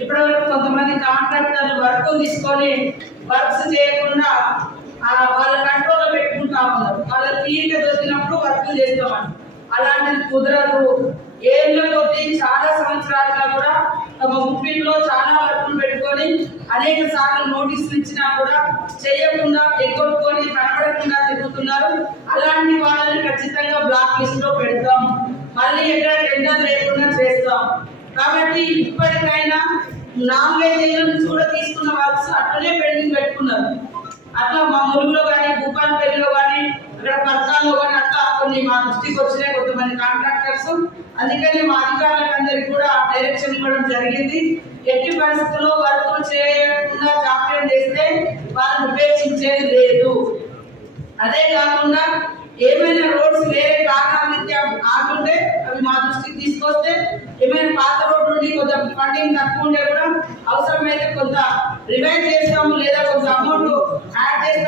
ఇప్పటివరకు కొంతమంది కాంట్రాక్టర్లు వర్క్ తీసుకొని వర్క్స్ చేయకుండా వాళ్ళ కంట్రోల్లో పెట్టుకుంటా ఉన్నారు. వాళ్ళ తీరిక దొరికినప్పుడు వర్క్ చేస్తామని. అలాంటిది కుదరదు. ఏళ్ళ కొద్దీ చాలా సంవత్సరాలుగా కూడా తమ ముప్పిలో చాలా వర్కులు పెట్టుకొని అనేక సార్లు నోటీసులు ఇచ్చినా కూడా చేయకుండా ఎగ్గొట్టుకొని కనబడకుండా తిరుగుతున్నారు. అలాంటి వాళ్ళని ఖచ్చితంగా బ్లాక్ లిస్ట్ లో పెడతాం. మళ్ళీ ఎక్కడ టెండర్ లేకుండా చేస్తాం. కాబట్టి ఇప్పటికైనా 4-5 ఏళ్ళ నుంచి కూడా తీసుకున్న వర్క్స్ అట్లనే పెండింగ్ పెట్టుకున్నారు. అట్లా మా మురుగులో కానీ భూపాలపల్లిలో కానీ అక్కడ పథకాల్లో కానీ అట్లా కొన్ని మా దృష్టికి వచ్చినాయి కొంతమంది కాంట్రాక్టర్స్. అందుకని మా అధికారులకు అందరికి కూడా డైరెక్షన్ ఇవ్వడం జరిగింది. ఎట్టి పరిస్థితుల్లో వర్కులు చేయకుండా జాప్యం చేస్తే వాళ్ళని ఉపేక్షించేది లేదు. అదే కాకుండా ఏమైనా రోడ్స్ వేరే కారణాలైతే ఆగుంటే అవి మా దృష్టికి తీసుకొస్తే, ఏమైనా పాత రోడ్డు నుండి కొంత ఫండింగ్ తక్కువ ఉంటే కూడా అవసరమైతే కొంత రివైవ్ చేస్తాము, లేదా కొంత అమౌంట్ యాడ్ చేస్తాము.